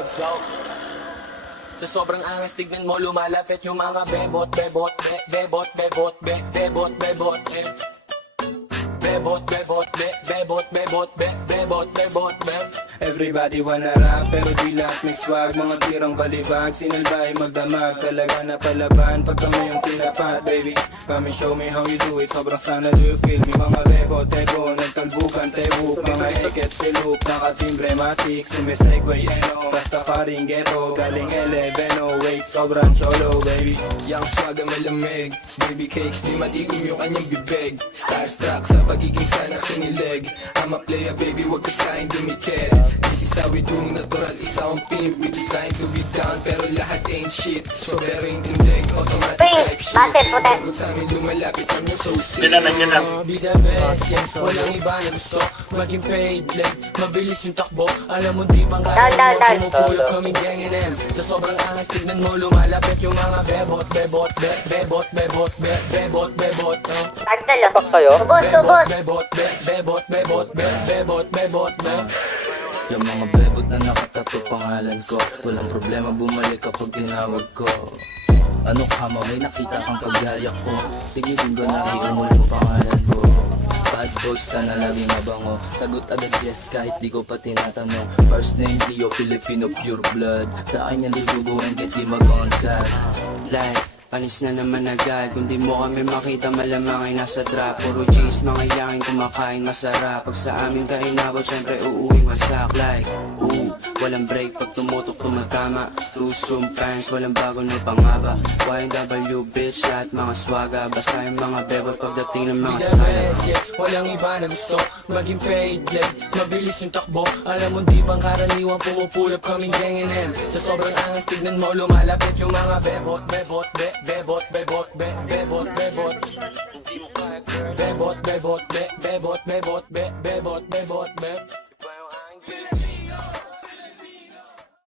Sa sobrang angas, tignan mo lumalapit yung mga bebot, bebot, bebot, bebot, bebot, bebot, bebot, bebot, bebot, bebot, bebot, bebot, Everybody wanna rap pero di lahat may swag. Mga tirang balibag, sinalbay magdamag. Talaga na palaban pag kami yung tinapat. Baby, come and show me how you do it. Sobrang sana do you feel me? Mga bebo, tebo, nagtalbukan, tebuk. Mga heket, siluk, nakatimbre, matik. Sumisegway, eno, basta faring ghetto. Galing eleveno, wait, sobrang cholo, baby. Yang swag ang malamig, baby cakes, di matigom yung kanyang bibig. Starstruck sa pagiging sana kinilig. I'm a player baby, wag ka sa'kin dumikit. This is how we do, natural isa akong pimp. We just trying to be down, pero lahat ain't shit. So pero yung tindig, automatic type shit. Bakit puti? Kung sa amin lumalapit ang yung so sick. Yun lang. Be the best, yeah. Walang iba na gusto maging paid like mabilis yung takbo. Alam mo di pang kaya Down. mo pumupulot kaming gang and Sa sobrang angas, tignan mo lumalapit yung mga bebot, bebot, bebot, bebot, bebot, bebot, Cancel oh. Kayo? Ubos, ubos. bebot, bebot, bebot, bebot, bebot, Yung mga bebot na nakatato pangalan ko, walang problema bumalik kapag tinawag ko. Ano ka mo, may nakita kang paggayak ko. Sige linggo na iumul mo pangalan ko. Bad boys ka na laging mabango. Sagot agad yes kahit di ko pa tinatanong. First name Leo, Filipino pure blood. Sa akin yan duduguin kahit di mag-on card. Like, panis na naman agad. Kung di mo kami makita, malamang ay nasa trap. Puro G's, mga yakin kumakain masarap. Pag sa amin ka inabot, syempre uuwing wasak. Like, walang break pag tumutok tumatama. Tusong pants, walang bago na pangaba. YNW bitch, lahat mga swaga. Basta yung mga bebot pagdating ng mga Be the sana. best, yeah. Walang iba na gusto maging paid like mabilis yung takbo. Alam mo di pang karaniwang pumupulap kaming gang and Sa sobrang angas, tignan mo lumalapit yung mga bebot, bebot, bebot, bebot, bebot, bebot. Hindi mo kaya girl. Bebot, bebot, bebot, bebot, bebot, bebot.